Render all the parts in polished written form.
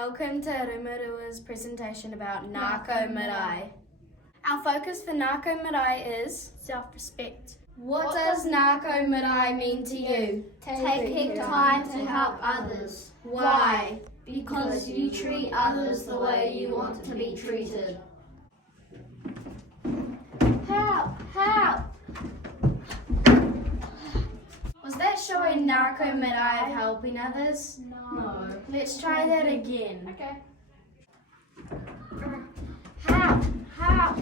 Welcome to Rūma's presentation about Marae. Our focus for Marae is self-respect. What does Marae mean to you? Taking time to help others. Why? Because you treat others the way you want to be treated. Help! Help! Was that showing Marae of helping others? No. Let's try that again. Okay. Help! Help!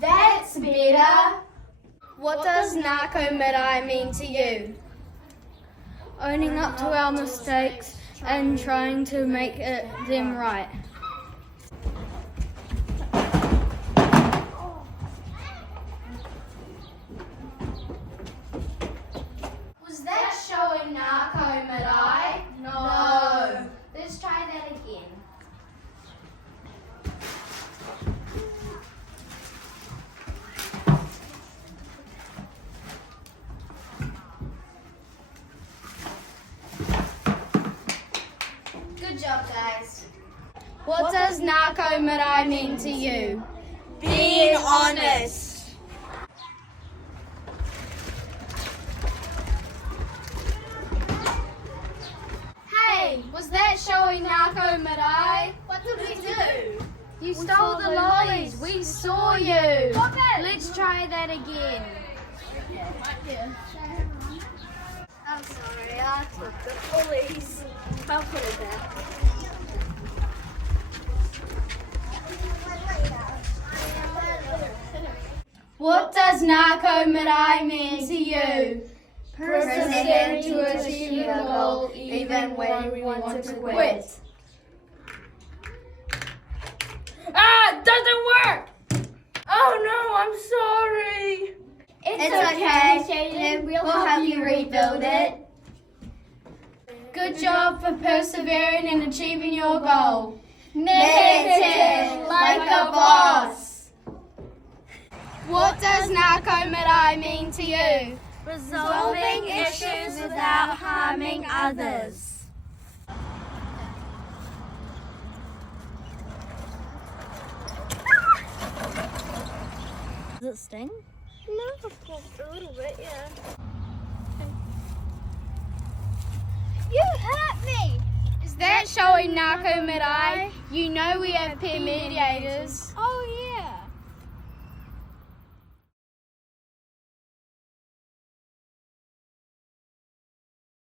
That's better! What does Marae mean to you? Owning up to our mistakes and trying to make them right. Was that showing Marae? No. Let's try that again. Good job, guys. What does Marae mean to you? Being honest. Hey, was that showing Marae? What did we do? You stole the lollies. We saw you. Let's try that again. I'm sorry, I took the police. I'll put it there. What does Marae mean to you? Persistent to achieve a goal even when we want to quit. Ah, it doesn't work! Oh no, I'm sorry. It's okay, Shaden. We'll help you rebuild it. Good job for persevering and achieving your goal. Negative, like a boss. What does Marae mean to you? Resolving issues without harming others. Does it sting? No, a little bit, yeah. You hurt me! Is that showing Marae? You know we have peer mediators.